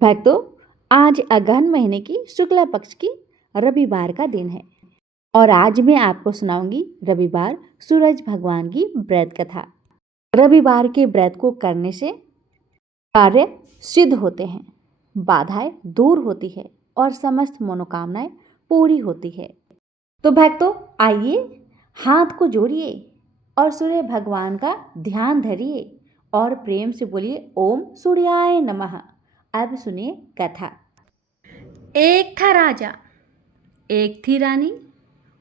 भक्तों, आज अगहन महीने की शुक्ला पक्ष की रविवार का दिन है और आज मैं आपको सुनाऊंगी रविवार सूरज भगवान की व्रत कथा। रविवार के व्रत को करने से कार्य सिद्ध होते हैं, बाधाएं दूर होती है और समस्त मनोकामनाएं पूरी होती है। तो भक्तों, आइए हाथ को जोड़िए और सूर्य भगवान का ध्यान धरिए और प्रेम से बोलिए ओम सूर्याय नमः। अब सुनिए कथा। एक था राजा, एक थी रानी।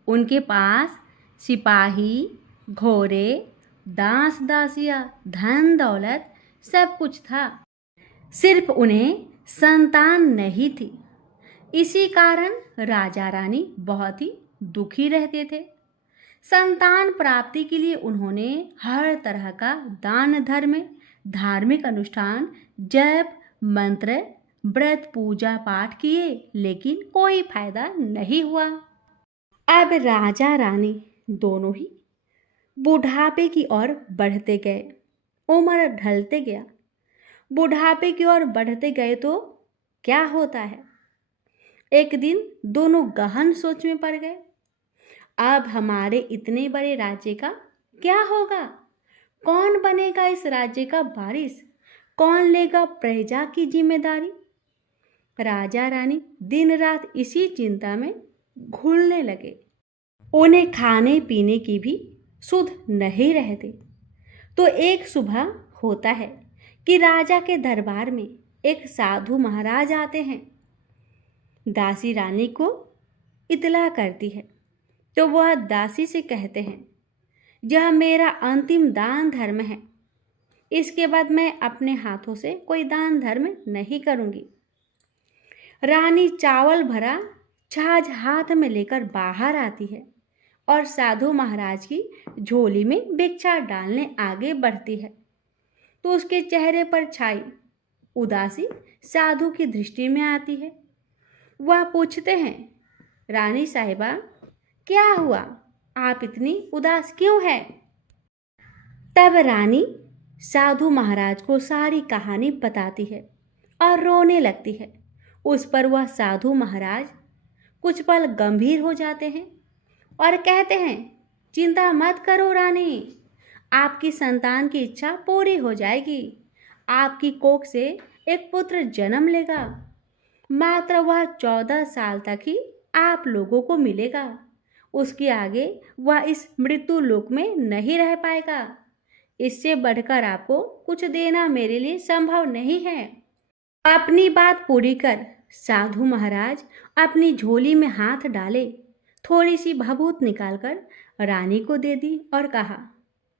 उनके पास सिपाही, घोड़े, दास दासियां, धन दौलत सब कुछ था। सिर्फ उन्हें संतान नहीं थी। इसी कारण राजा रानी बहुत ही दुखी रहते थे। संतान प्राप्ति के लिए उन्होंने हर तरह का दान धर्म, धार्मिक अनुष्ठान, जप, मंत्र, व्रत, पूजा पाठ किए, लेकिन कोई फायदा नहीं हुआ। अब राजा रानी दोनों ही बुढ़ापे की ओर बढ़ते गए। उम्र ढलते गया। बुढ़ापे की ओर बढ़ते गए तो क्या होता है, एक दिन दोनों गहन सोच में पड़ गए। अब हमारे इतने बड़े राज्य का क्या होगा? कौन बनेगा इस राज्य का वारिस? कौन लेगा प्रजा की जिम्मेदारी? राजा रानी दिन रात इसी चिंता में घुलने लगे। उन्हें खाने पीने की भी सुध नहीं रहती। तो एक सुबह होता है कि राजा के दरबार में एक साधु महाराज आते हैं। दासी रानी को इतला करती है तो वह दासी से कहते हैं, यह मेरा अंतिम दान धर्म है। इसके बाद मैं अपने हाथों से कोई दान धर्म नहीं करूंगी। रानी चावल भरा छाछ हाथ में लेकर बाहर आती है और साधु महाराज की झोली में भिक्षा डालने आगे बढ़ती है। तो उसके चेहरे पर छाई उदासी साधु की दृष्टि में आती है। वह पूछते हैं, रानी साहिबा, क्या हुआ? आप इतनी उदास क्यों हैं? तब रानी साधु महाराज को सारी कहानी बताती है और रोने लगती है। उस पर वह साधु महाराज कुछ पल गंभीर हो जाते हैं और कहते हैं, चिंता मत करो रानी, आपकी संतान की इच्छा पूरी हो जाएगी। आपकी कोख से एक पुत्र जन्म लेगा। मात्र वह 14 साल तक ही आप लोगों को मिलेगा। उसके आगे वह इस मृत्यु लोक में नहीं रह पाएगा। इससे बढ़कर आपको कुछ देना मेरे लिए संभव नहीं है। अपनी बात पूरी कर साधु महाराज अपनी झोली में हाथ डाले, थोड़ी सी भभूत निकालकर रानी को दे दी और कहा,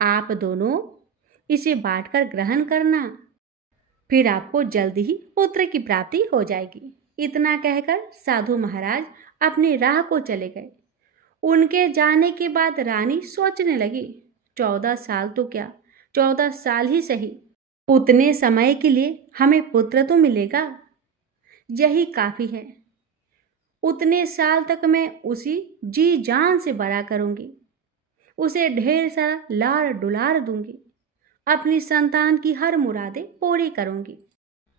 आप दोनों इसे बांटकर ग्रहण करना, फिर आपको जल्दी ही पुत्र की प्राप्ति हो जाएगी। इतना कहकर साधु महाराज अपनी राह को चले गए। उनके जाने के बाद रानी सोचने लगी, 14 साल तो क्या, 14 साल ही सही, उतने समय के लिए हमें पुत्र तो मिलेगा, यही काफी है। उतने साल तक मैं उसी जी जान से बड़ा करूंगी, उसे ढेर सारा लाड़ डुलार दूंगी, अपनी संतान की हर मुरादें पूरी करूंगी।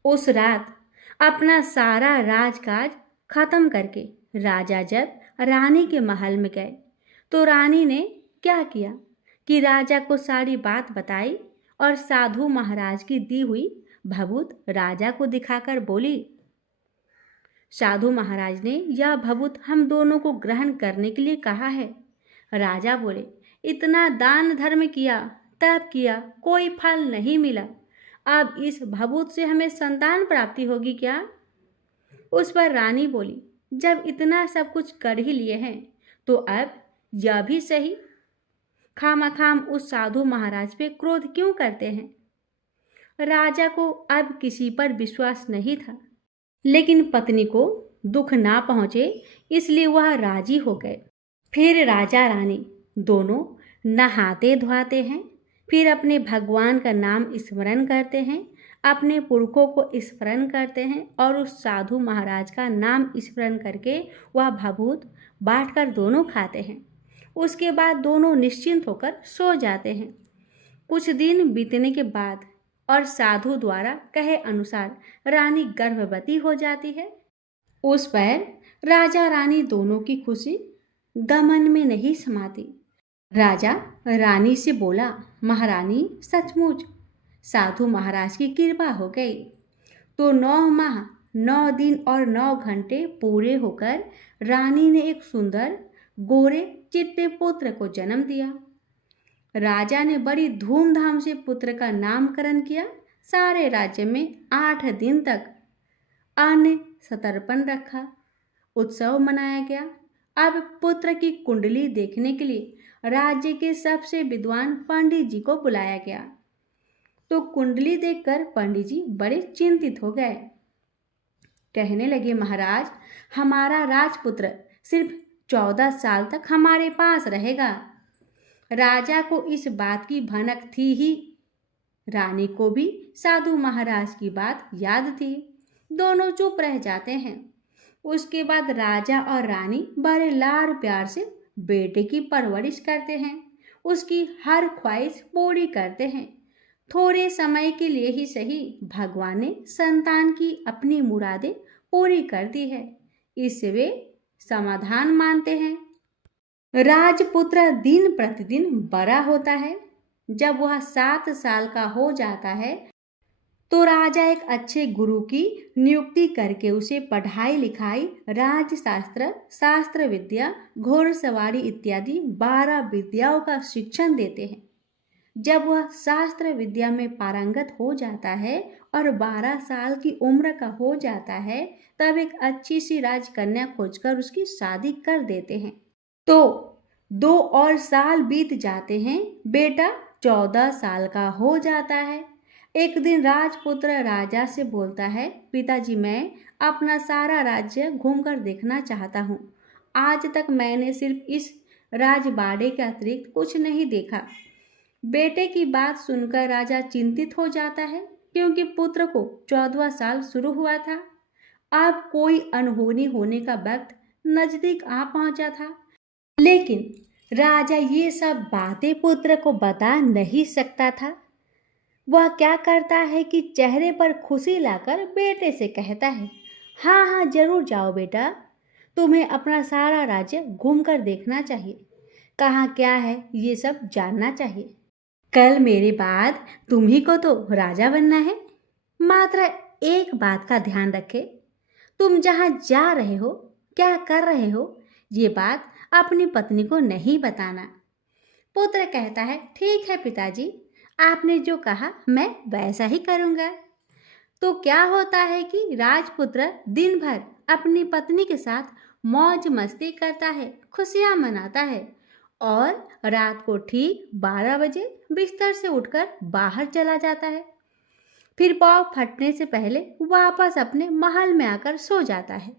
उस रात अपना सारा राजकाज खत्म करके राजा जब रानी के महल में गए तो रानी ने क्या किया कि राजा को सारी बात बताई और साधु महाराज की दी हुई भभूत राजा को दिखाकर बोली। साधु महाराज ने यह भभूत हम दोनों को ग्रहण करने के लिए कहा है। राजा बोले, इतना दान धर्म किया, तप किया, कोई फल नहीं मिला, अब इस भभूत से हमें संतान प्राप्ति होगी क्या? उस पर रानी बोली, जब इतना सब कुछ कर ही लिए हैं तो अब यह भी सही। खामखाम उस साधु महाराज पे क्रोध क्यों करते हैं? राजा को अब किसी पर विश्वास नहीं था, लेकिन पत्नी को दुख ना पहुंचे इसलिए वह राजी हो गए। फिर राजा रानी दोनों नहाते धोते हैं, फिर अपने भगवान का नाम स्मरण करते हैं, अपने पुरखों को स्मरण करते हैं और उस साधु महाराज का नाम स्मरण करके वह भभूत बांटकर दोनों खाते हैं। उसके बाद दोनों निश्चिंत होकर सो जाते हैं। कुछ दिन बीतने के बाद और साधु द्वारा कहे अनुसार रानी गर्भवती हो जाती है। उस पर राजा रानी दोनों की खुशी गमन में नहीं समाती। राजा रानी से बोला, महारानी सचमुच साधु महाराज की कृपा हो गई। तो 9 माह 9 दिन और 9 घंटे पूरे होकर रानी ने एक सुंदर गोरे चिट्टे पुत्र को जन्म दिया। राजा ने बड़ी धूमधाम से पुत्र का नामकरण किया। सारे राज्य में 8 दिन तक अन्न संतर्पण रखा, उत्सव मनाया गया। अब पुत्र की कुंडली देखने के लिए राज्य के सबसे विद्वान पंडित जी को बुलाया गया। तो कुंडली देखकर पंडित जी बड़े चिंतित हो गए। कहने लगे, महाराज हमारा राजपुत्र सिर्फ 14 साल तक हमारे पास रहेगा। राजा को इस बात की भनक थी ही, रानी को भी साधु महाराज की बात याद थी। दोनों चुप रह जाते हैं। उसके बाद राजा और रानी बड़े लाड़ प्यार से बेटे की परवरिश करते हैं, उसकी हर ख्वाहिश पूरी करते हैं। थोड़े समय के लिए ही सही, भगवान ने संतान की अपनी मुरादें पूरी कर दी है, इससे वे समाधान मानते हैं। राजपुत्र दिन प्रतिदिन बड़ा होता है। जब वह 7 साल का हो जाता है तो राजा एक अच्छे गुरु की नियुक्ति करके उसे पढ़ाई लिखाई, राजशास्त्र, शास्त्र विद्या, घोड़सवारी इत्यादि 12 विद्याओं का शिक्षण देते हैं। जब वह शास्त्र विद्या में पारंगत हो जाता है और 12 साल की उम्र का हो जाता है, तब एक अच्छी सी राजकन्या खोजकर उसकी शादी कर देते हैं। तो 2 और साल बीत जाते हैं, बेटा 14 साल का हो जाता है। एक दिन राजपुत्र राजा से बोलता है, पिताजी मैं अपना सारा राज्य घूमकर देखना चाहता हूँ। आज तक मैंने सिर्फ इस राजबाड़े के अतिरिक्त कुछ नहीं देखा। बेटे की बात सुनकर राजा चिंतित हो जाता है, क्योंकि पुत्र को 14वां साल शुरू हुआ था। अब कोई अनहोनी होने का वक्त नजदीक आ पहुंचा था। लेकिन राजा ये सब बातें पुत्र को बता नहीं सकता था। वह क्या करता है कि चेहरे पर खुशी लाकर बेटे से कहता है, हाँ हाँ जरूर जाओ बेटा, तुम्हें अपना सारा राज्य घूमकर देखना चाहिए, कहाँ क्या है ये सब जानना चाहिए। कल मेरे बाद तुम्ही को तो राजा बनना है। मात्र एक बात का ध्यान रखे, तुम जहाँ जा रहे हो, क्या कर रहे हो, ये बात अपनी पत्नी को नहीं बताना। पुत्र कहता है, ठीक है पिताजी, आपने जो कहा मैं वैसा ही करूँगा। तो क्या होता है कि राजपुत्र दिन भर अपनी पत्नी के साथ मौज मस्ती करता है, खुशियाँ मनाता है और रात को ठीक 12 बजे बिस्तर से उठकर बाहर चला जाता है। फिर पाँव फटने से पहले वापस अपने महल में आकर सो जाता है।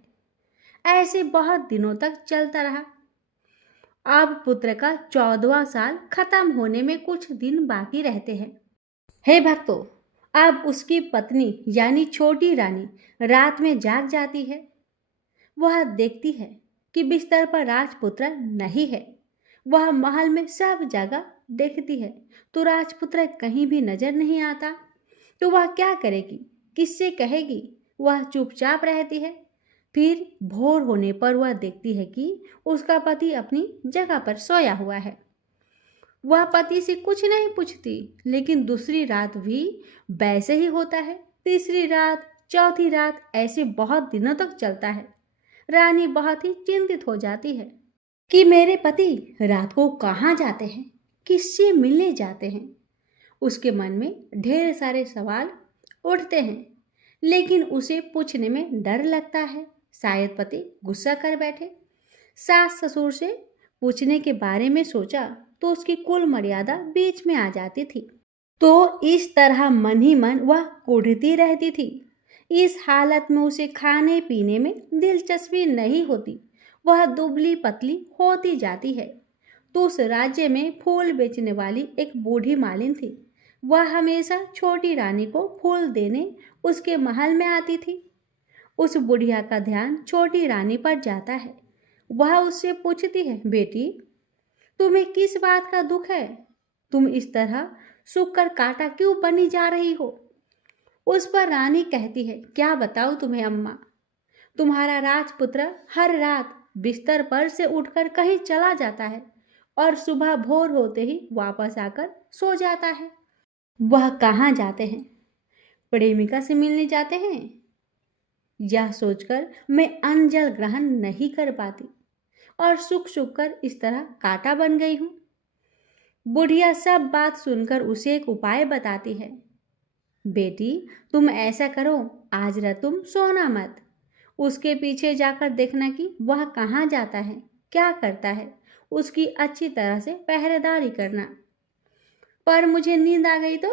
ऐसे बहुत दिनों तक चलता रहा। अब पुत्र का 14वां साल खत्म होने में कुछ दिन बाकी रहते हैं। हे भक्तों, अब उसकी पत्नी यानी छोटी रानी रात में जाग जाती है। वह देखती है कि बिस्तर पर राजपुत्र नहीं है। वह महल में सब जगह देखती है तो राजपुत्र कहीं भी नजर नहीं आता। तो वह क्या करेगी, किससे कहेगी? वह चुपचाप रहती है। फिर भोर होने पर वह देखती है कि उसका पति अपनी जगह पर सोया हुआ है। वह पति से कुछ नहीं पूछती, लेकिन दूसरी रात भी वैसे ही होता है। तीसरी रात, चौथी रात, ऐसे बहुत दिनों तक चलता है। रानी बहुत ही चिंतित हो जाती है कि मेरे पति रात को कहाँ जाते हैं, किससे मिलने जाते हैं। उसके मन में ढेर सारे सवाल उठते हैं, लेकिन उसे पूछने में डर लगता है, शायद पति गुस्सा कर बैठे। सास ससुर से पूछने के बारे में सोचा तो उसकी कुल मर्यादा बीच में आ जाती थी। तो इस तरह मन ही मन वह कुढ़ती रहती थी। इस हालत में उसे खाने पीने में दिलचस्पी नहीं होती। वह दुबली पतली होती जाती है। तो उस राज्य में फूल बेचने वाली एक बूढ़ी मालिन थी। वह हमेशा छोटी रानी को फूल देने उसके महल में आती थी। उस बुढ़िया का ध्यान छोटी रानी पर जाता है। वह उससे पूछती है, बेटी तुम्हें किस बात का दुख है? तुम इस तरह सूख कर कांटा क्यों बनी जा रही हो? उस पर रानी कहती है, क्या बताऊं तुम्हें अम्मा, तुम्हारा राजपुत्र हर रात बिस्तर पर से उठकर कहीं चला जाता है और सुबह भोर होते ही वापस आकर सो जाता है। वह कहाँ जाते हैं? प्रेमिका से मिलने जाते हैं। यह सोचकर मैं अन्न जल ग्रहण नहीं कर पाती और सुख सुख कर इस तरह कांटा बन गई हूं। बुढ़िया सब बात सुनकर उसे एक उपाय बताती है। बेटी, तुम ऐसा करो, आज रात तुम सोना मत, उसके पीछे जाकर देखना कि वह कहाँ जाता है, क्या करता है, उसकी अच्छी तरह से पहरेदारी करना। पर मुझे नींद आ गई तो?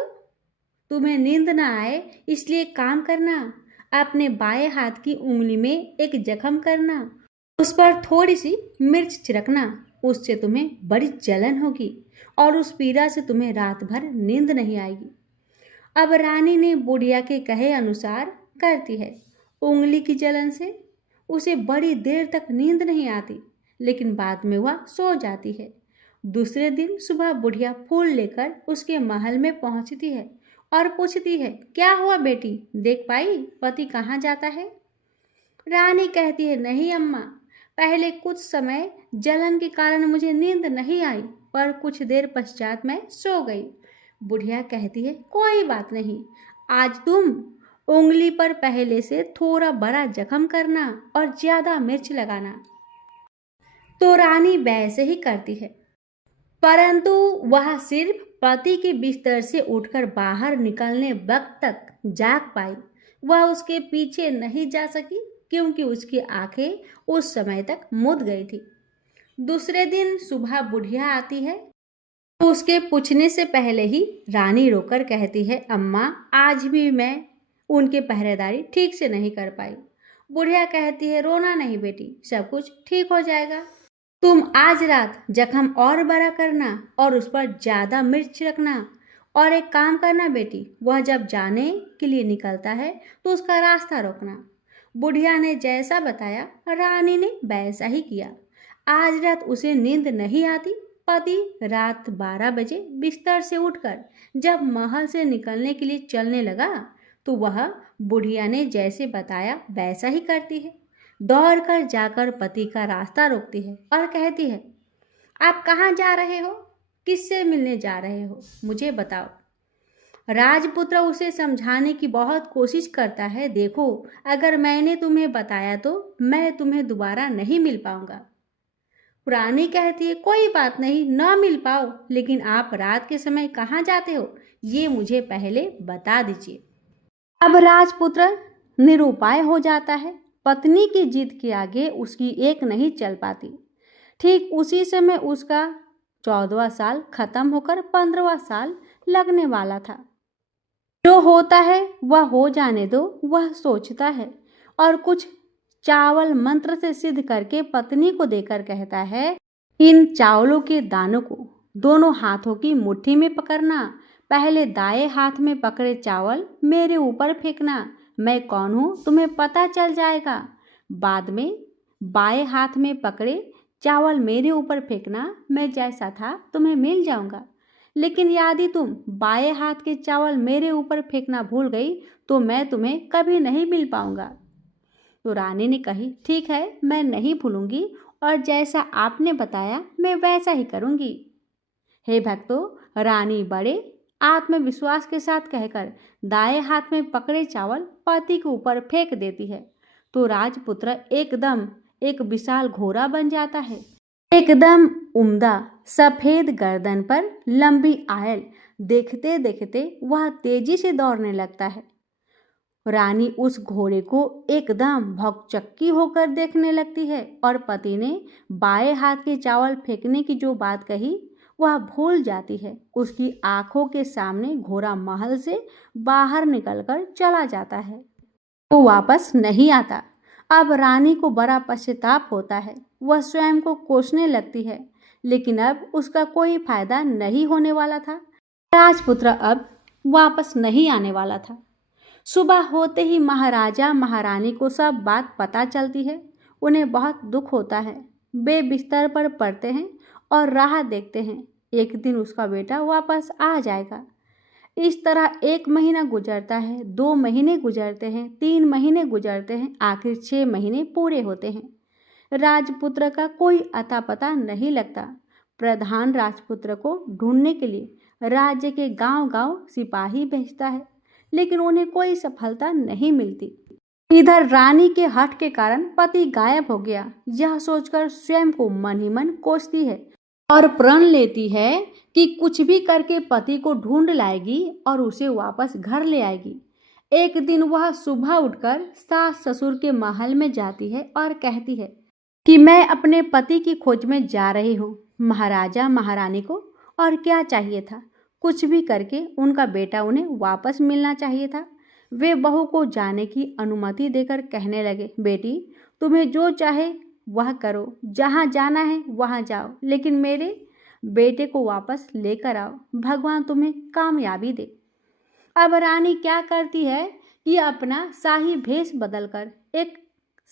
तुम्हें नींद ना आए इसलिए काम करना, अपने बाएं हाथ की उंगली में एक जख्म करना, उस पर थोड़ी सी मिर्च छिड़कना, उससे तुम्हें बड़ी जलन होगी और उस पीड़ा से तुम्हें रात भर नींद नहीं आएगी। अब रानी ने बुढ़िया के कहे अनुसार करती है। उंगली की जलन से उसे बड़ी देर तक नींद नहीं आती, लेकिन बाद में वह सो जाती है। दूसरे दिन सुबह बुढ़िया फूल लेकर उसके महल में पहुंचती है और पूछती है, क्या हुआ बेटी, देख पाई पति कहाँ जाता है? रानी कहती है, नहीं अम्मा, पहले कुछ समय जलन के कारण मुझे नींद नहीं आई, पर कुछ देर पश्चात मैं सो गई। बुढ़िया कहती है, कोई बात नहीं, आज तुम उंगली पर पहले से थोड़ा बड़ा जख्म करना और ज्यादा मिर्च लगाना। तो रानी वैसे ही करती है, परंतु वह सिर्फ पति के बिस्तर से उठकर बाहर निकलने वक्त तक जाग पाई। वह उसके पीछे नहीं जा सकी क्योंकि उसकी आंखें उस समय तक मूंद गई थी। दूसरे दिन सुबह बुढ़िया आती है तो उसके पूछने से पहले ही रानी रोकर कहती है, अम्मा, आज भी मैं उनके पहरेदारी ठीक से नहीं कर पाई। बुढ़िया कहती है, रोना नहीं बेटी, सब कुछ ठीक हो जाएगा। तुम आज रात जख्म और बड़ा करना और उस पर ज्यादा मिर्च रखना, और एक काम करना बेटी, वह जब जाने के लिए निकलता है तो उसका रास्ता रोकना। बुढ़िया ने जैसा बताया रानी ने वैसा ही किया। आज रात उसे नींद नहीं आती। पति रात 12 बजे बिस्तर से उठकर जब महल से निकलने के लिए चलने लगा तो वह बुढ़िया ने जैसे बताया वैसा ही करती है। दौड़कर जाकर पति का रास्ता रोकती है और कहती है, आप कहाँ जा रहे हो, किससे मिलने जा रहे हो, मुझे बताओ। राजपुत्र उसे समझाने की बहुत कोशिश करता है, देखो अगर मैंने तुम्हें बताया तो मैं तुम्हें दोबारा नहीं मिल पाऊंगा। रानी कहती है, कोई बात नहीं, न मिल पाओ, लेकिन आप रात के समय कहाँ जाते हो ये मुझे पहले बता दीजिए। अब राजपुत्र निरुपाय हो जाता है। पत्नी की जिद के आगे उसकी एक नहीं चल पाती। ठीक उसी समय उसका 14वां साल खत्म होकर 15वां साल लगने वाला था। जो होता है वह हो जाने दो, वह सोचता है और कुछ चावल मंत्र से सिद्ध करके पत्नी को देकर कहता है, इन चावलों के दानों को दोनों हाथों की मुट्ठी में पकड़ना, पहले दाएं हाथ में पकड़े चावल मेरे ऊपर फेंकना, मैं कौन हूँ तुम्हें पता चल जाएगा। बाद में बाएं हाथ में पकड़े चावल मेरे ऊपर फेंकना, मैं जैसा था तुम्हें मिल जाऊंगा, लेकिन यदि तुम बाएं हाथ के चावल मेरे ऊपर फेंकना भूल गई तो मैं तुम्हें कभी नहीं मिल पाऊंगा। तो रानी ने कही, ठीक है, मैं नहीं भूलूंगी और जैसा आपने बताया मैं वैसा ही करूंगी। हे भक्तों, रानी बड़े आत्मविश्वास के साथ कहकर दाएं हाथ में पकड़े चावल पति के ऊपर फेंक देती है तो राजपुत्र एकदम एक विशाल घोड़ा बन जाता है। एकदम उम्दा सफेद गर्दन पर लंबी आयल, देखते देखते वह तेजी से दौड़ने लगता है। रानी उस घोड़े को एकदम भौचक्की होकर देखने लगती है और पति ने बाएं हाथ के चावल फेंकने की जो बात कही वह भूल जाती है। उसकी आंखों के सामने घोड़ा महल से बाहर निकलकर चला जाता है, वो वापस नहीं आता। अब रानी को बड़ा पश्चाताप होता है। वह स्वयं को कोसने लगती है, लेकिन अब उसका कोई फायदा नहीं होने वाला था। राजपुत्र अब वापस नहीं आने वाला था। सुबह होते ही महाराजा महारानी को सब बात पता चलती है। उन्हें बहुत दुख होता है। वे बिस्तर पर पड़ते हैं और राह देखते हैं, एक दिन उसका बेटा वापस आ जाएगा। इस तरह 1 महीना गुजरता है, 2 महीने गुजरते हैं, 3 महीने गुजरते हैं, आखिर 6 महीने पूरे होते हैं। राजपुत्र का कोई अता पता नहीं लगता। प्रधान राजपुत्र को ढूंढने के लिए राज्य के गांव-गांव सिपाही भेजता है, लेकिन उन्हें कोई सफलता नहीं मिलती। इधर रानी के हठ के कारण पति गायब हो गया, यह सोचकर स्वयं को मन ही मन कोसती है और प्रण लेती है कि कुछ भी करके पति को ढूंढ लाएगी और उसे वापस घर ले आएगी। एक दिन वह सुबह उठकर सास ससुर के महल में जाती है और कहती है कि मैं अपने पति की खोज में जा रही हूँ। महाराजा महारानी को और क्या चाहिए था, कुछ भी करके उनका बेटा उन्हें वापस मिलना चाहिए था। वे बहू को जाने की अनुमति देकर कहने लगे, बेटी तुम्हें जो चाहे वह करो, जहाँ जाना है वहाँ जाओ, लेकिन मेरे बेटे को वापस लेकर आओ, भगवान तुम्हें कामयाबी दे। अब रानी क्या करती है कि अपना शाही भेष बदलकर एक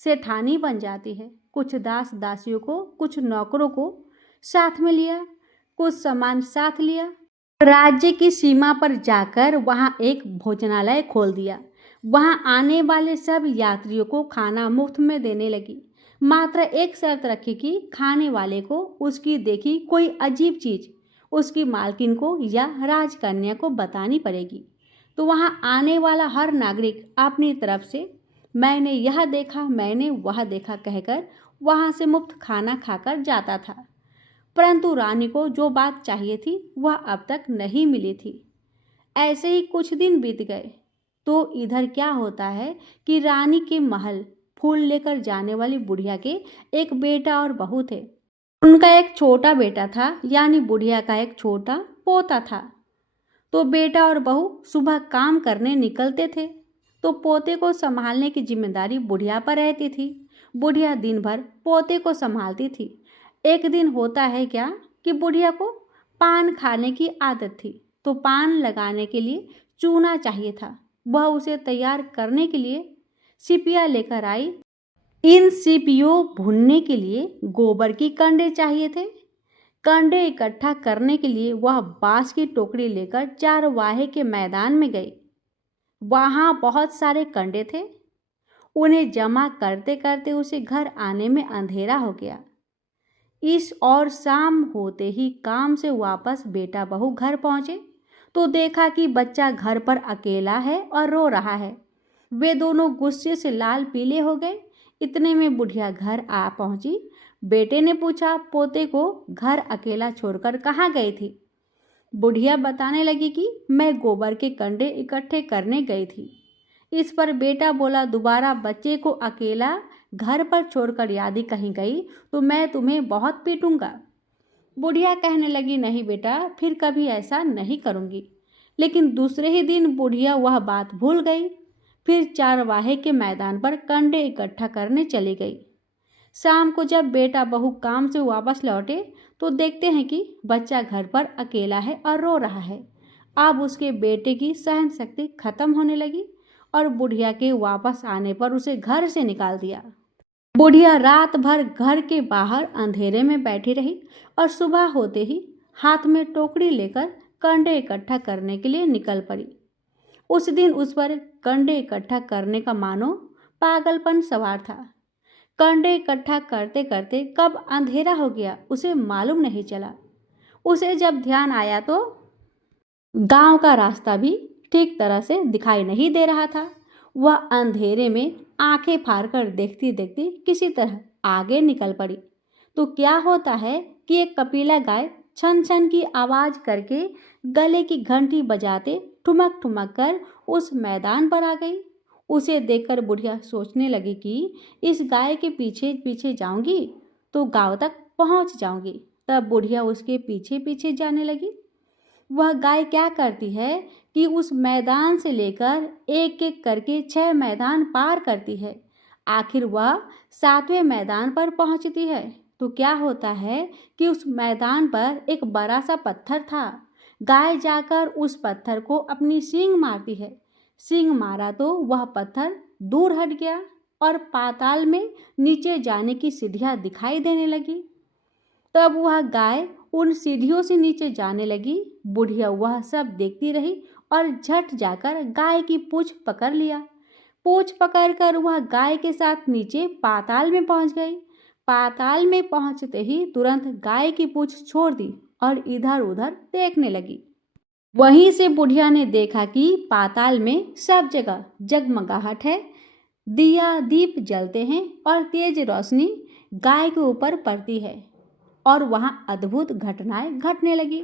सेठानी बन जाती है। कुछ दास दासियों को, कुछ नौकरों को साथ में लिया, कुछ सामान साथ लिया। राज्य की सीमा पर जाकर वहां एक भोजनालय खोल दिया। वहां आने वाले सब यात्रियों को खाना मुफ्त में देने लगी। मात्र एक शर्त रखी कि खाने वाले को उसकी देखी कोई अजीब चीज उसकी मालकिन को या राजकन्या को बतानी पड़ेगी। तो वहां आने वाला हर नागरिक अपनी तरफ से मैंने यह देखा, मैंने वह देखा कहकर वहां से मुफ्त खाना खाकर जाता था। परंतु रानी को जो बात चाहिए थी वह अब तक नहीं मिली थी। ऐसे ही कुछ दिन बीत गए तो इधर क्या होता है कि रानी के महल फूल लेकर जाने वाली बुढ़िया के एक बेटा और बहू थे। उनका एक छोटा बेटा था, यानी बुढ़िया का एक छोटा पोता था। तो बेटा और बहू सुबह काम करने निकलते थे तो पोते को संभालने की जिम्मेदारी बुढ़िया पर रहती थी। बुढ़िया दिन भर पोते को संभालती थी। एक दिन होता है क्या कि बुढ़िया को पान खाने की आदत थी, तो पान लगाने के लिए चूना चाहिए था। वह उसे तैयार करने के लिए सीपियाँ लेकर आई। इन सीपियों भूनने के लिए गोबर की कंडे चाहिए थे। कंडे इकट्ठा करने के लिए वह बांस की टोकरी लेकर चारवाहे के मैदान में गई। वहाँ बहुत सारे कंडे थे। उन्हें जमा करते करते उसे घर आने में अंधेरा हो गया। इस और शाम होते ही काम से वापस बेटा बहू घर पहुंचे तो देखा कि बच्चा घर पर अकेला है और रो रहा है। वे दोनों गुस्से से लाल पीले हो गए। इतने में बुढ़िया घर आ पहुंची। बेटे ने पूछा, पोते को घर अकेला छोड़कर कहाँ गई थी? बुढ़िया बताने लगी कि मैं गोबर के कंडे इकट्ठे करने गई थी। इस पर बेटा बोला, दोबारा बच्चे को अकेला घर पर छोड़कर यदि कहीं गई तो मैं तुम्हें बहुत पीटूंगा। बुढ़िया कहने लगी, नहीं बेटा, फिर कभी ऐसा नहीं करूंगी। लेकिन दूसरे ही दिन बुढ़िया वह बात भूल गई। फिर चारवाहे के मैदान पर कंडे इकट्ठा करने चली गई। शाम को जब बेटा बहू काम से वापस लौटे तो देखते हैं कि बच्चा घर पर अकेला है और रो रहा है। अब उसके बेटे की सहन शक्ति खत्म होने लगी और बुढ़िया के वापस आने पर उसे घर से निकाल दिया। बुढ़िया रात भर घर के बाहर अंधेरे में बैठी रही और सुबह होते ही हाथ में टोकरी लेकर कंडे इकट्ठा करने के लिए निकल पड़ी। उस दिन उस पर कंडे इकट्ठा करने का मानो पागलपन सवार था। कंडे इकट्ठा करते करते कब अंधेरा हो गया उसे मालूम नहीं चला। उसे जब ध्यान आया तो गांव का रास्ता भी ठीक तरह से दिखाई नहीं दे रहा था। वह अंधेरे में आंखें फाड़कर देखती देखती किसी तरह आगे निकल पड़ी। तो क्या होता है कि एक कपिला गाय छन छन की आवाज़ करके गले की घंटी बजाते ठुमक ठुमक कर उस मैदान पर आ गई। उसे देखकर बुढ़िया सोचने लगी कि इस गाय के पीछे पीछे जाऊंगी तो गांव तक पहुंच जाऊंगी। तब बुढ़िया उसके पीछे पीछे जाने लगी। वह गाय क्या करती है कि उस मैदान से लेकर एक एक करके 6 मैदान पार करती है। आखिर वह 7वें मैदान पर पहुंचती है तो क्या होता है कि उस मैदान पर एक बड़ा सा पत्थर था। गाय जाकर उस पत्थर को अपनी सींग मारती है। सींग मारा तो वह पत्थर दूर हट गया और पाताल में नीचे जाने की सीढ़ियाँ दिखाई देने लगी। तब वह गाय उन सीढ़ियों से नीचे जाने लगी। बुढ़िया वह सब देखती रही और झट जाकर गाय की पूंछ पकड़ लिया। पूंछ पकड़कर वह गाय के साथ नीचे पाताल में पहुंच गई। पाताल में पहुंचते ही तुरंत गाय की पूंछ छोड़ दी और इधर उधर देखने लगी। वहीं से बुढ़िया ने देखा कि पाताल में सब जगह जगमगाहट है, दिया दीप जलते हैं और तेज रोशनी गाय के ऊपर पड़ती है और वहां अद्भुत घटनाएं घटने लगी।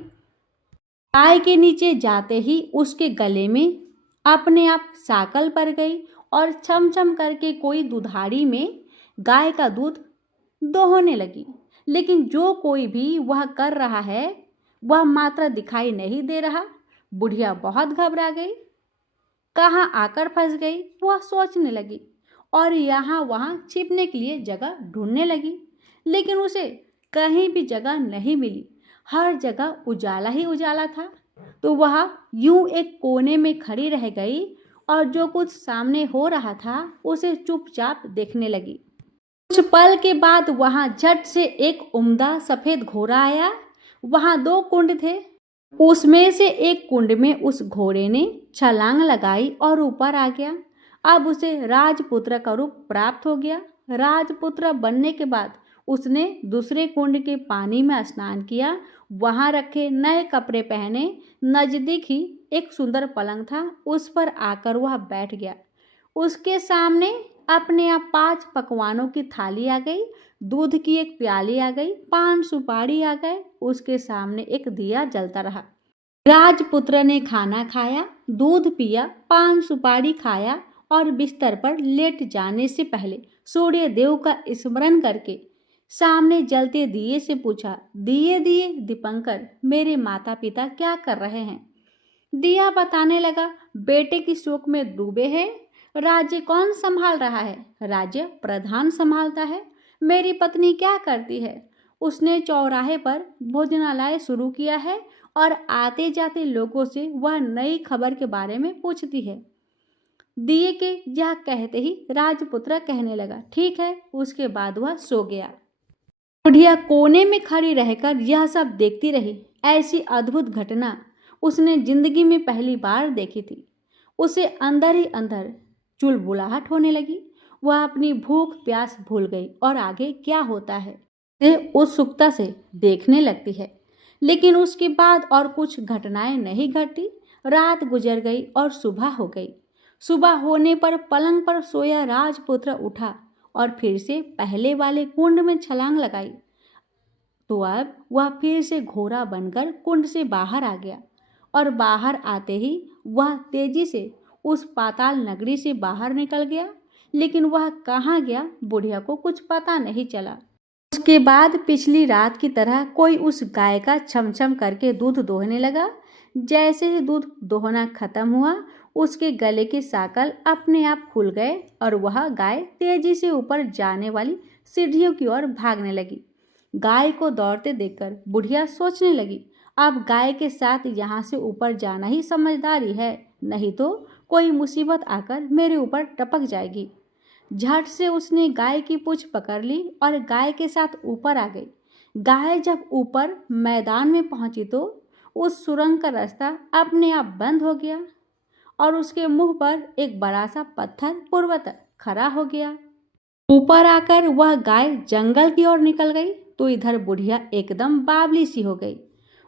गाय के नीचे जाते ही उसके गले में अपने आप साकल पड़ गई और छम छम करके कोई दुधारी में गाय का दूध दोहने लगी। लेकिन जो कोई भी वह कर रहा है वह मात्र दिखाई नहीं दे रहा। बुढ़िया बहुत घबरा गई, कहाँ आकर फंस गई वह सोचने लगी और यहाँ वहाँ छिपने के लिए जगह ढूंढने लगी। लेकिन उसे कहीं भी जगह नहीं मिली, हर जगह उजाला ही उजाला था। तो वह यूं एक कोने में खड़ी रह गई और जो कुछ सामने हो रहा था उसे चुपचाप देखने लगी। कुछ पल के बाद वहां झट से एक उम्दा सफेद घोड़ा आया। वहां 2 कुंड थे, उसमें से एक कुंड में उस घोड़े ने छलांग लगाई और ऊपर आ गया। अब उसे राजपुत्र का रूप प्राप्त हो गया। राजपुत्र बनने के बाद उसने दूसरे कुंड के पानी में स्नान किया, वहां रखे नए कपड़े पहने। नजदीक ही एक सुंदर पलंग था, उस पर आकर वह बैठ गया। उसके सामने अपने आप 5 पकवानों की थाली आ गई, दूध की एक प्याली आ गई, 5 सुपारी आ गए। उसके सामने एक दिया जलता रहा। राजपुत्र ने खाना खाया, दूध पिया, 5 सुपारी खाया और बिस्तर पर लेट जाने से पहले सूर्य देव का स्मरण करके सामने जलते दिए से पूछा, दिए दिए दीपंकर, मेरे माता पिता क्या कर रहे हैं? दिया बताने लगा, बेटे की शोक में डूबे हैं। राज्य कौन संभाल रहा है? राज्य प्रधान संभालता है। मेरी पत्नी क्या करती है? उसने चौराहे पर भोजनालय शुरू किया है और आते जाते लोगों से वह नई खबर के बारे में पूछती है। दिए के यह कहते ही राजपुत्र कहने लगा, ठीक है। उसके बाद वह सो गया। बुढ़िया कोने में खड़ी रहकर यह सब देखती रही। ऐसी अद्भुत घटना उसने जिंदगी में पहली बार देखी थी। उसे अंदर ही अंदर चुलबुलाहट होने लगी। वह अपनी भूख प्यास भूल गई और आगे क्या होता है उसे उत्सुकता से देखने लगती है। लेकिन उसके बाद और कुछ घटनाएं नहीं घटी। रात गुजर गई और सुबह हो गई। सुबह होने पर पलंग पर सोया राजपुत्र उठा और फिर से पहले वाले कुंड में छलांग लगाई। तो अब वह फिर से घोड़ा बनकर कुंड से बाहर आ गया और बाहर आते ही वह तेजी से उस पाताल नगरी से बाहर निकल गया। लेकिन वह कहाँ गया बुढ़िया को कुछ पता नहीं चला। उसके बाद पिछली रात की तरह कोई उस गाय का छमछम करके दूध दोहने लगा। जैसे ही दूध दोहना खत्म हुआ उसके गले के साकल अपने आप खुल गए और वह गाय तेजी से ऊपर जाने वाली सीढ़ियों की ओर भागने लगी। गाय को दौड़ते देखकर बुढ़िया सोचने लगी, अब गाय के साथ यहाँ से ऊपर जाना ही समझदारी है, नहीं तो कोई मुसीबत आकर मेरे ऊपर टपक जाएगी। झट से उसने गाय की पूंछ पकड़ ली और गाय के साथ ऊपर आ गई। गाय जब ऊपर मैदान में पहुंची तो उस सुरंग का रास्ता अपने आप बंद हो गया और उसके मुंह पर एक बड़ा सा पत्थर पूर्वतः खड़ा हो गया। ऊपर आकर वह गाय जंगल की ओर निकल गई तो इधर बुढ़िया एकदम बावली सी हो गई।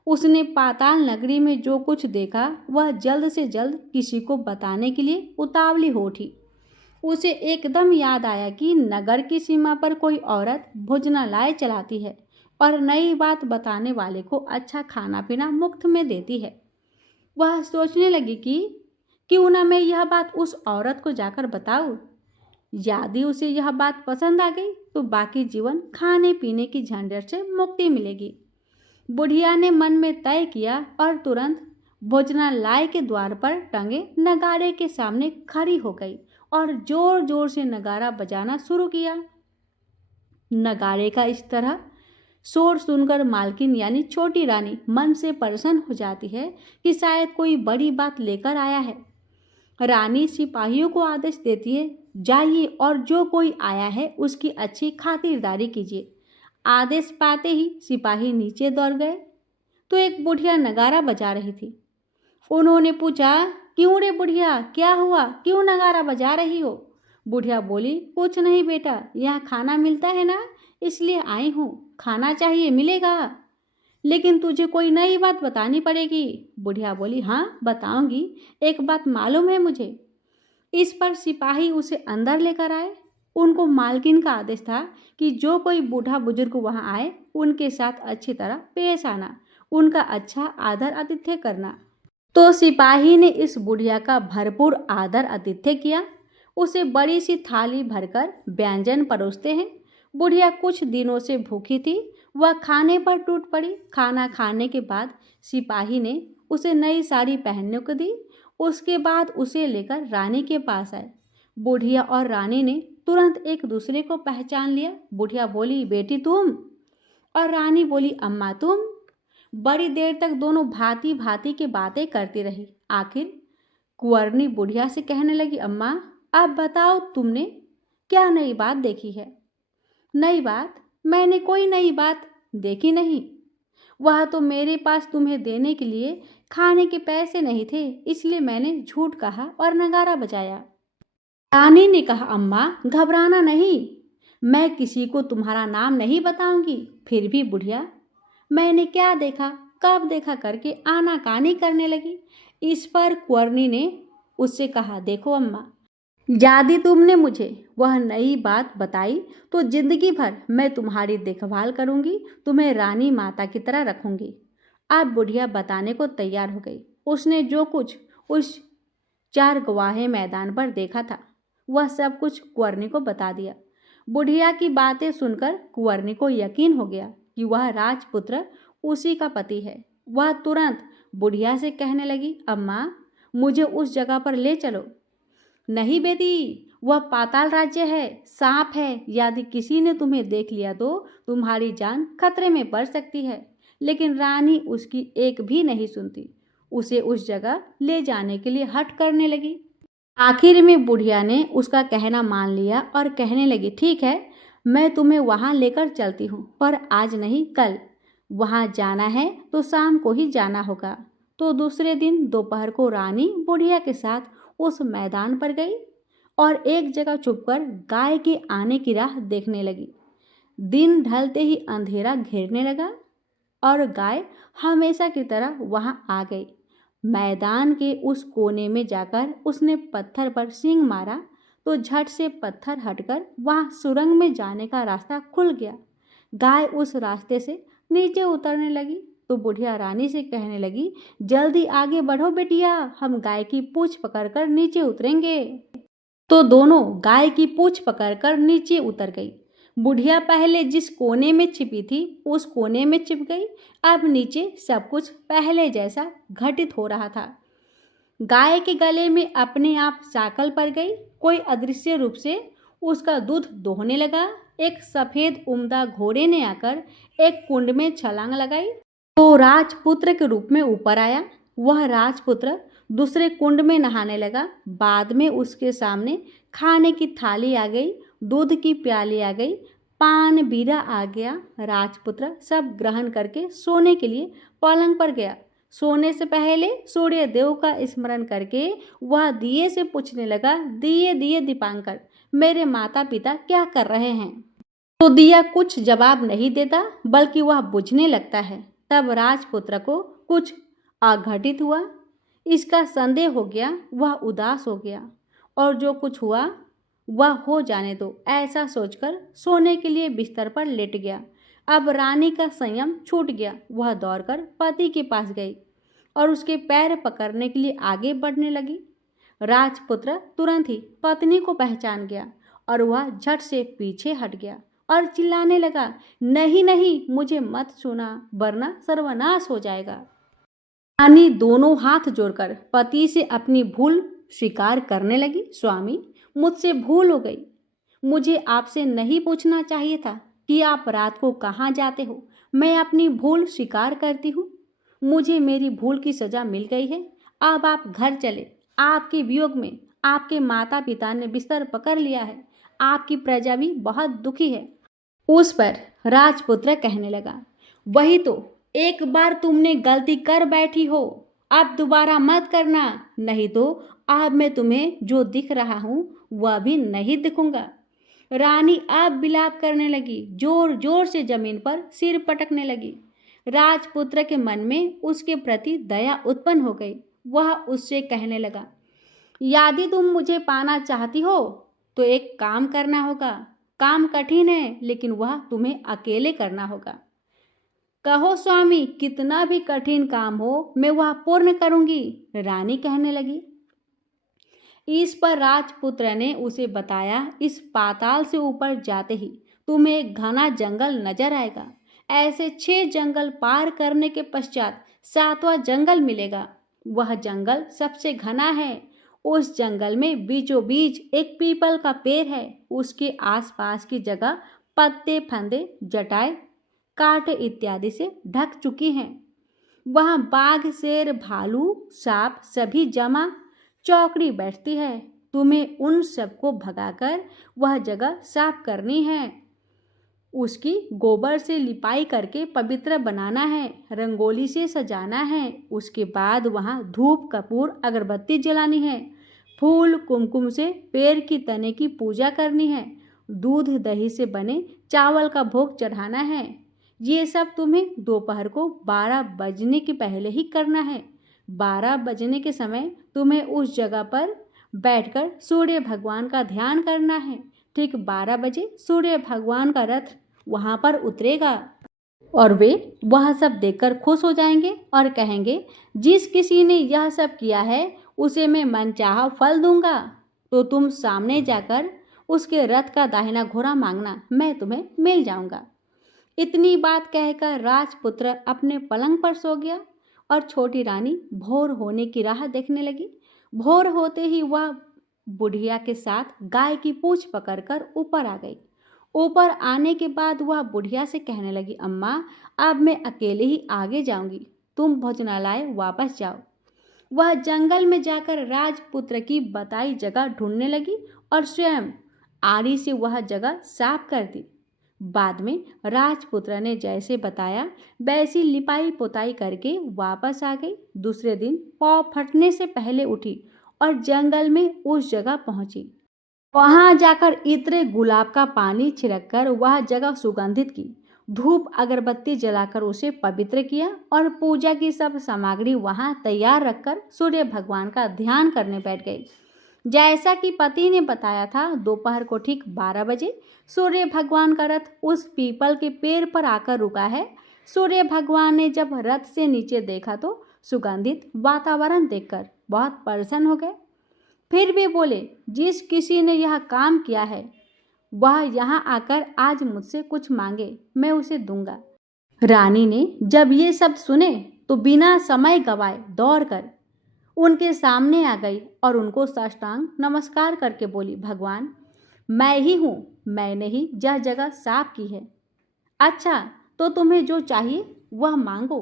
उसने पाताल नगरी में जो कुछ देखा वह जल्द से जल्द किसी को बताने के लिए उतावली हो उठी। उसे एकदम याद आया कि नगर की सीमा पर कोई औरत भोजनालय चलाती है और नई बात बताने वाले को अच्छा खाना पीना मुफ्त में देती है। वह सोचने लगी कि क्यों ना मैं यह बात उस औरत को जाकर बताऊं। यदि उसे यह बात पसंद आ गई तो बाकी जीवन खाने पीने की झंझट से मुक्ति मिलेगी। बुढ़िया ने मन में तय किया और तुरंत भोजनालय के द्वार पर टंगे नगाड़े के सामने खड़ी हो गई और जोर जोर से नगाड़ा बजाना शुरू किया। नगाड़े का इस तरह शोर सुनकर मालकिन यानी छोटी रानी मन से प्रसन्न हो जाती है कि शायद कोई बड़ी बात लेकर आया है। रानी सिपाहियों को आदेश देती है, जाइए और जो कोई आया है उसकी अच्छी खातिरदारी कीजिए। आदेश पाते ही सिपाही नीचे दौड़ गए तो एक बुढ़िया नगाड़ा बजा रही थी। उन्होंने पूछा, क्यों रे बुढ़िया, क्या हुआ, क्यों नगारा बजा रही हो? बुढ़िया बोली, कुछ नहीं बेटा, यहाँ खाना मिलता है ना, इसलिए आई हूँ। खाना चाहिए, मिलेगा। लेकिन तुझे कोई नई बात बतानी पड़ेगी। बुढ़िया बोली, हाँ बताऊंगी, एक बात मालूम है मुझे। इस पर सिपाही उसे अंदर लेकर आए। उनको मालकिन का आदेश था कि जो कोई बूढ़ा बुजुर्ग वहां आए उनके साथ अच्छी तरह पेश आना, उनका अच्छा आदर आतिथ्य करना। तो सिपाही ने इस बुढ़िया का भरपूर आदर आतिथ्य किया। उसे बड़ी सी थाली भरकर व्यंजन परोसते हैं। बुढ़िया कुछ दिनों से भूखी थी, वह खाने पर टूट पड़ी। खाना खाने के बाद सिपाही ने उसे नई साड़ी पहनने को दी। उसके बाद उसे लेकर रानी के पास आए। बुढ़िया और रानी ने तुरंत एक दूसरे को पहचान लिया। बुढ़िया बोली, बेटी तुम? और रानी बोली, अम्मा तुम? बड़ी देर तक दोनों भांति भांति की बातें करती रही। आखिर कुंवरनी बुढ़िया से कहने लगी, अम्मा अब बताओ, तुमने क्या नई बात देखी है? नई बात? मैंने कोई नई बात देखी नहीं। वह तो मेरे पास तुम्हें देने के लिए खाने के पैसे नहीं थे, इसलिए मैंने झूठ कहा और नगारा बजाया। रानी ने कहा, अम्मा घबराना नहीं, मैं किसी को तुम्हारा नाम नहीं बताऊंगी। फिर भी बुढ़िया मैंने क्या देखा, कब देखा करके आनाकानी करने लगी। इस पर कुंवरनी ने उससे कहा, देखो अम्मा, यदि तुमने मुझे वह नई बात बताई तो जिंदगी भर मैं तुम्हारी देखभाल करूंगी, तुम्हें रानी माता की तरह रखूंगी। अब बुढ़िया बताने को तैयार हो गई। उसने जो कुछ उस 4 गवाहे मैदान पर देखा था वह सब कुछ कुंवरनी को बता दिया। बुढ़िया की बातें सुनकर कुंवरनी को यकीन हो गया कि वह राजपुत्र उसी का पति है। वह तुरंत बुढ़िया से कहने लगी, अम्मा मुझे उस जगह पर ले चलो। नहीं बेटी, वह पाताल राज्य है, सांप है, यदि किसी ने तुम्हें देख लिया तो तुम्हारी जान खतरे में पड़ सकती है। लेकिन रानी उसकी एक भी नहीं सुनती, उसे उस जगह ले जाने के लिए हठ करने लगी। आखिर में बुढ़िया ने उसका कहना मान लिया और कहने लगी, ठीक है, मैं तुम्हें वहां लेकर चलती हूँ, पर आज नहीं कल। वहां जाना है तो शाम को ही जाना होगा। तो दूसरे दिन दोपहर को रानी बुढ़िया के साथ उस मैदान पर गई और एक जगह छुपकर गाय के आने की राह देखने लगी। दिन ढलते ही अंधेरा घेरने लगा और गाय हमेशा की तरह वहां आ गई। मैदान के उस कोने में जाकर उसने पत्थर पर सींग मारा तो झट से पत्थर हटकर वहां सुरंग में जाने का रास्ता खुल गया। गाय उस रास्ते से नीचे उतरने लगी तो बुढ़िया रानी से कहने लगी, जल्दी आगे बढ़ो बेटिया, हम गाय की पूंछ पकड़कर नीचे उतरेंगे। तो दोनों गाय की पूंछ पकड़कर नीचे उतर गई। बुढ़िया पहले जिस कोने में छिपी थी उस कोने में छिप गई। अब नीचे सब कुछ पहले जैसा घटित हो रहा था। गाय के गले में अपने आप साकल पड़ गई। कोई अदृश्य रूप से उसका दूध दोहने लगा। एक सफेद उम्दा घोड़े ने आकर एक कुंड में छलांग लगाई तो राजपुत्र के रूप में ऊपर आया। वह राजपुत्र दूसरे कुंड में नहाने लगा। बाद में उसके सामने खाने की थाली आ गई, दूध की प्याली आ गई, पान बीरा आ गया। राजपुत्र सब ग्रहण करके सोने के लिए पलंग पर गया। सोने से पहले सूर्य देव का स्मरण करके वह दिए से पूछने लगा, दिए दिए दीपांकर, मेरे माता पिता क्या कर रहे हैं? तो दिया कुछ जवाब नहीं देता बल्कि वह बुझने लगता है। तब राजपुत्र को कुछ अघटित हुआ। इसका संदेह हो गया। वह उदास हो गया और जो कुछ हुआ वह हो जाने दो ऐसा सोचकर सोने के लिए बिस्तर पर लेट गया। अब रानी का संयम छूट गया। वह दौड़कर पति के पास गई और उसके पैर पकड़ने के लिए आगे बढ़ने लगी। राजपुत्र तुरंत ही पत्नी को पहचान गया और वह झट से पीछे हट गया और चिल्लाने लगा, नहीं नहीं, मुझे मत छूना वरना सर्वनाश हो जाएगा। रानी दोनों हाथ जोड़कर पति से अपनी भूल स्वीकार करने लगी। स्वामी, मुझसे भूल हो गई। मुझे आपसे नहीं पूछना चाहिए था कि आप रात को कहाँ जाते हो। मैं अपनी भूल स्वीकार करती हूँ। मुझे मेरी भूल की सजा मिल गई है। अब आप घर चले। आपके वियोग में आपके माता पिता ने बिस्तर पकड़ लिया है। आपकी प्रजा भी बहुत दुखी है। उस पर राजपुत्र कहने लगा, वही तो, एक बार तुमने गलती कर बैठी हो अब दोबारा मत करना, नहीं तो अब मैं तुम्हें जो दिख रहा हूं वह भी नहीं दिखूंगा। रानी अब विलाप करने लगी, जोर जोर से जमीन पर सिर पटकने लगी। राजपुत्र के मन में उसके प्रति दया उत्पन्न हो गई। वह उससे कहने लगा, यदि तुम मुझे पाना चाहती हो तो एक काम करना होगा। काम कठिन है, लेकिन वह तुम्हें अकेले करना होगा। कहो स्वामी, कितना भी कठिन काम हो मैं वह पूर्ण करूंगी, रानी कहने लगी। इस पर राजपुत्र ने उसे बताया, इस पाताल से ऊपर जाते ही तुम्हें एक घना जंगल नजर आएगा। ऐसे 6 जंगल पार करने के पश्चात 7वां जंगल मिलेगा। वह जंगल सबसे घना है। उस जंगल में बीचों बीच एक पीपल का पेड़ है। उसके आसपास की जगह पत्ते फंदे, जटाएं, कांटे इत्यादि से ढक चुकी हैं। वहां बाघ, शेर, भालू, सांप सभी जमा चौकड़ी बैठती है। तुम्हें उन सबको भगाकर वह जगह साफ करनी है। उसकी गोबर से लिपाई करके पवित्र बनाना है, रंगोली से सजाना है। उसके बाद वहां धूप, कपूर, अगरबत्ती जलानी है। फूल कुमकुम से पेड़ की तने की पूजा करनी है। दूध दही से बने चावल का भोग चढ़ाना है। ये सब तुम्हें दोपहर को 12 बजने के पहले ही करना है। 12 बजने के समय तुम्हें उस जगह पर बैठकर सूर्य भगवान का ध्यान करना है। ठीक 12 बजे सूर्य भगवान का रथ वहां पर उतरेगा और वे वह सब देखकर खुश हो जाएंगे और कहेंगे, जिस किसी ने यह सब किया है उसे मैं मनचाहा फल दूंगा। तो तुम सामने जाकर उसके रथ का दाहिना घोड़ा मांगना, मैं तुम्हें मिल जाऊंगा। इतनी बात कहकर राजपुत्र अपने पलंग पर सो गया और छोटी रानी भोर होने की राह देखने लगी। भोर होते ही वह बुढ़िया के साथ गाय की पूंछ पकड़कर ऊपर आ गई। ऊपर आने के बाद वह बुढ़िया से कहने लगी, अम्मा, अब मैं अकेले ही आगे जाऊंगी, तुम भोजनालय वापस जाओ। वह जंगल में जाकर राजपुत्र की बताई जगह ढूंढने लगी और स्वयं आरी से वह जगह साफ कर दी। बाद में राजपुत्र ने जैसे बताया वैसी लिपाई पोताई करके वापस आ गई। दूसरे दिन पाँव फटने से पहले उठी और जंगल में उस जगह पहुंची। वहां जाकर इत्र गुलाब का पानी छिड़ककर वह जगह सुगंधित की। धूप अगरबत्ती जलाकर उसे पवित्र किया और पूजा की सब सामग्री वहां तैयार रखकर सूर्य भगवान का ध्यान करने बैठ गई। जैसा कि पति ने बताया था, दोपहर को ठीक 12 बजे सूर्य भगवान का रथ उस पीपल के पेड़ पर आकर रुका है। सूर्य भगवान ने जब रथ से नीचे देखा तो सुगंधित वातावरण देखकर बहुत प्रसन्न हो गए। फिर भी बोले, जिस किसी ने यह काम किया है वह यहाँ आकर आज मुझसे कुछ मांगे, मैं उसे दूंगा। रानी ने जब ये सब सुने तो बिना समय गवाए दौड़कर उनके सामने आ गई और उनको साष्टांग नमस्कार करके बोली, भगवान, मैं ही हूँ, मैंने ही यह जगह साफ की है। अच्छा, तो तुम्हें जो चाहिए वह मांगो।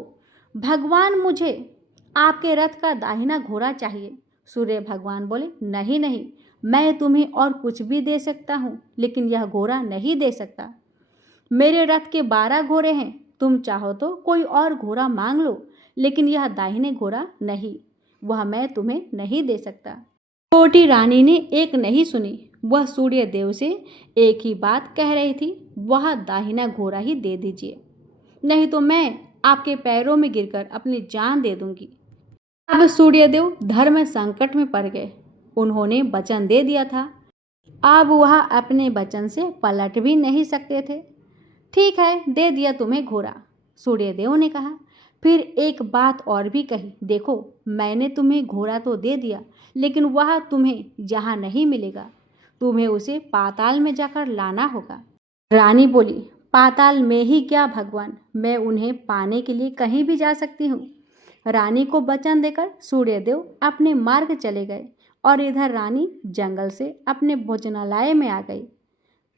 भगवान, मुझे आपके रथ का दाहिना घोड़ा चाहिए। सूर्य भगवान बोले, नहीं नहीं, मैं तुम्हें और कुछ भी दे सकता हूँ, लेकिन यह घोड़ा नहीं दे सकता। मेरे रथ के 12 घोड़े हैं, तुम चाहो तो कोई और घोड़ा मांग लो, लेकिन यह दाहिने घोड़ा नहीं, वह मैं तुम्हें नहीं दे सकता। छोटी रानी ने एक नहीं सुनी। वह सूर्य देव से एक ही बात कह रही थी, वह दाहिना घोड़ा ही दे दीजिए, नहीं तो मैं आपके पैरों में गिरकर अपनी जान दे दूंगी। अब सूर्यदेव धर्म संकट में पड़ गए। उन्होंने वचन दे दिया था, अब वह अपने वचन से पलट भी नहीं सकते थे। ठीक है, दे दिया तुम्हें घोड़ा, सूर्यदेव ने कहा। फिर एक बात और भी कही, देखो, मैंने तुम्हें घोड़ा तो दे दिया, लेकिन वह तुम्हें यहाँ नहीं मिलेगा, तुम्हें उसे पाताल में जाकर लाना होगा। रानी बोली, पाताल में ही क्या भगवान, मैं उन्हें पाने के लिए कहीं भी जा सकती हूँ। रानी को वचन देकर सूर्यदेव अपने मार्ग चले गए और इधर रानी जंगल से अपने भोजनालय में आ गई।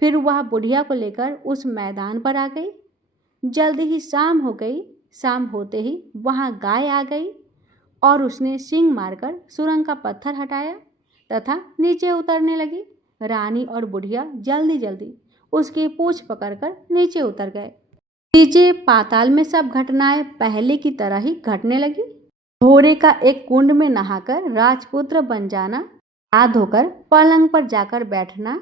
फिर वह बुढ़िया को लेकर उस मैदान पर आ गई। जल्दी ही शाम हो गई। शाम होते ही वहां गाय आ गई और उसने सींग मारकर सुरंग का पत्थर हटाया तथा नीचे उतरने लगी। रानी और बुढ़िया जल्दी जल्दी उसकी पूंछ पकड़कर नीचे उतर गए। नीचे पाताल में सब घटनाएं पहले की तरह ही घटने लगी। घोड़े का एक कुंड में नहाकर राजपुत्र बन जाना, हाथ धोकर पलंग पर जाकर बैठना,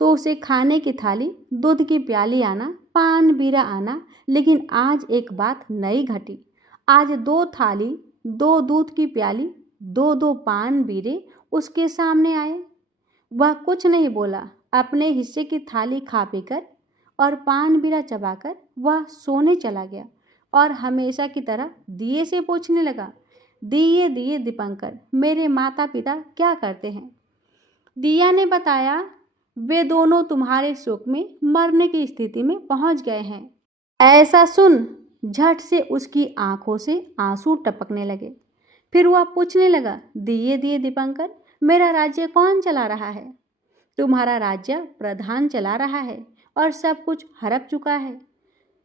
तो उसे खाने की थाली, दूध की प्याली आना, पान बीरा आना। लेकिन आज एक बात नई घटी। आज 2 थाली, 2 दूध की प्याली, 2 पान बीरे उसके सामने आए। वह कुछ नहीं बोला। अपने हिस्से की थाली खा पीकर और पान बीरा चबाकर वह सोने चला गया और हमेशा की तरह दिए से पूछने लगा, दिए दिए दीपंकर, मेरे माता पिता क्या करते हैं? दिया ने बताया, वे दोनों तुम्हारे शोक में मरने की स्थिति में पहुंच गए हैं। ऐसा सुन झट से उसकी आंखों से आंसू टपकने लगे। फिर वह पूछने लगा, दिए दिए दीपंकर, मेरा राज्य कौन चला रहा है? तुम्हारा राज्य प्रधान चला रहा है और सब कुछ हड़प चुका है।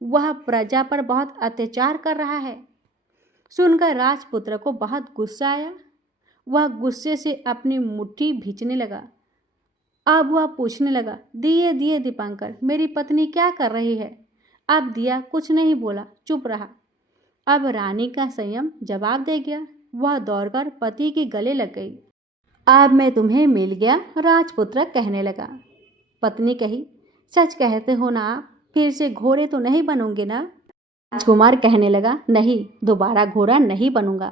वह प्रजा पर बहुत अत्याचार कर रहा है। सुनकर राजपुत्र को बहुत गुस्सा आया। वह गुस्से से अपनी मुट्ठी भींचने लगा। अब वह पूछने लगा, दिए दिए दीपंकर, मेरी पत्नी क्या कर रही है? अब दिया कुछ नहीं बोला, चुप रहा। अब रानी का संयम जवाब दे गया। वह दौड़कर पति के गले लग गई। अब मैं तुम्हें मिल गया, राजपुत्र कहने लगा। पत्नी कही, सच कहते हो ना आप? फिर से घोड़े तो नहीं बनोगे ना? राजकुमार कहने लगा, नहीं, दोबारा घोड़ा नहीं बनूंगा।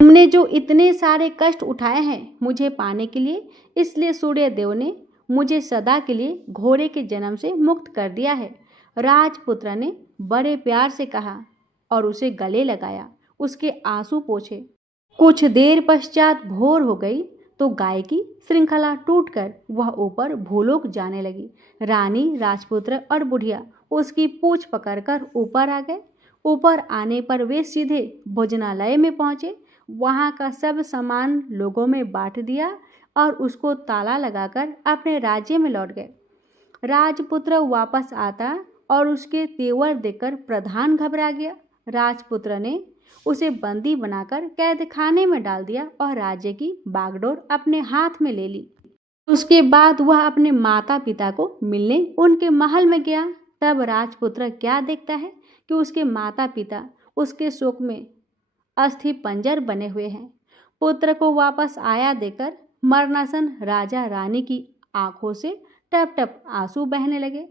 तुमने जो इतने सारे कष्ट उठाए हैं मुझे पाने के लिए, इसलिए सूर्य देव ने मुझे सदा के लिए घोड़े के जन्म से मुक्त कर दिया है। राजपुत्र ने बड़े प्यार से कहा और उसे गले लगाया, उसके आंसू पोंछे। कुछ देर पश्चात भोर हो गई तो गाय की श्रृंखला टूटकर वह ऊपर भूलोक जाने लगी। रानी, राजपुत्र और बुढ़िया उसकी पूंछ पकड़कर ऊपर आ गए। ऊपर आने पर वे सीधे भोजनालय में पहुंचे। वहां का सब सामान लोगों में बांट दिया और उसको ताला लगाकर अपने राज्य में लौट गए। राजपुत्र वापस आता और उसके तेवर देखकर प्रधान घबरा गया। राजपुत्र ने उसे बंदी बनाकर कैद खाने में डाल दिया और राज्य की बागडोर अपने हाथ में ले ली। उसके बाद वह अपने माता पिता को मिलने उनके महल में गया। तब राजपुत्र क्या देखता है कि उसके माता पिता उसके शोक में अस्थि पंजर बने हुए हैं। पुत्र को वापस आया देकर मरणासन राजा रानी की आंखों से टप टप आंसू बहने लगे।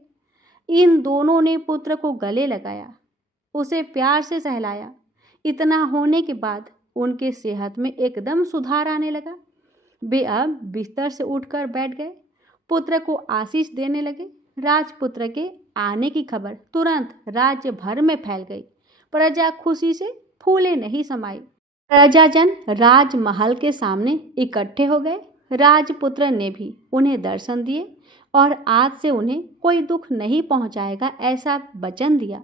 इन दोनों ने पुत्र को गले लगाया, उसे प्यार से सहलाया। इतना होने के बाद उनके सेहत में एकदम सुधार आने लगा। वे अब बिस्तर से उठकर बैठ गए, पुत्र को आशीष देने लगे। राजपुत्र के आने की खबर तुरंत राज्य भर में फैल गई। प्रजा खुशी से फूले नहीं समाई। प्रजाजन राजमहल के सामने इकट्ठे हो गए। राजपुत्र ने भी उन्हें दर्शन दिए और आज से उन्हें कोई दुख नहीं पहुंचाएगा ऐसा वचन दिया।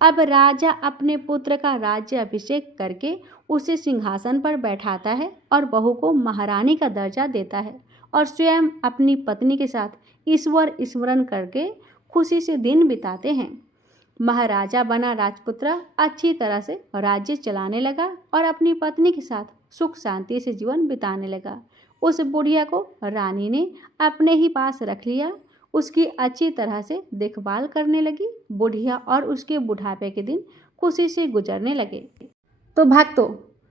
अब राजा अपने पुत्र का राज्य अभिषेक करके उसे सिंहासन पर बैठाता है और बहू को महारानी का दर्जा देता है और स्वयं अपनी पत्नी के साथ ईश्वर स्मरण करके खुशी से दिन बिताते हैं। महाराजा बना राजपुत्र अच्छी तरह से राज्य चलाने लगा और अपनी पत्नी के साथ सुख शांति से जीवन बिताने लगा। उस बुढ़िया को रानी ने अपने ही पास रख लिया, उसकी अच्छी तरह से देखभाल करने लगी। बुढ़िया और उसके बुढ़ापे के दिन खुशी से गुजरने लगे। तो भक्तों,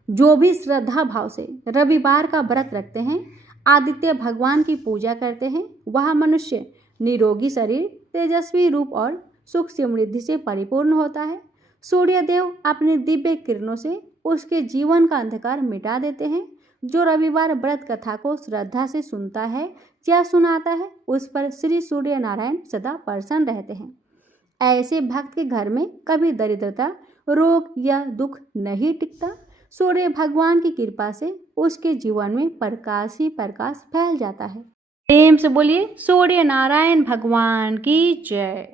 जो भी श्रद्धा भाव से रविवार का व्रत रखते हैं, आदित्य भगवान की पूजा करते हैं, वह मनुष्य निरोगी शरीर, तेजस्वी रूप और सुख समृद्धि से परिपूर्ण होता है। सूर्य देव अपने दिव्य किरणों से उसके जीवन का अंधकार मिटा देते हैं। जो रविवार व्रत कथा को श्रद्धा से सुनता है या सुनाता है, उस पर श्री सूर्य नारायण सदा प्रसन्न रहते हैं। ऐसे भक्त के घर में कभी दरिद्रता, रोग या दुख नहीं टिकता। सूर्य भगवान की कृपा से उसके जीवन में प्रकाश ही प्रकाश फैल जाता है। प्रेम से बोलिए सूर्य नारायण भगवान की जय।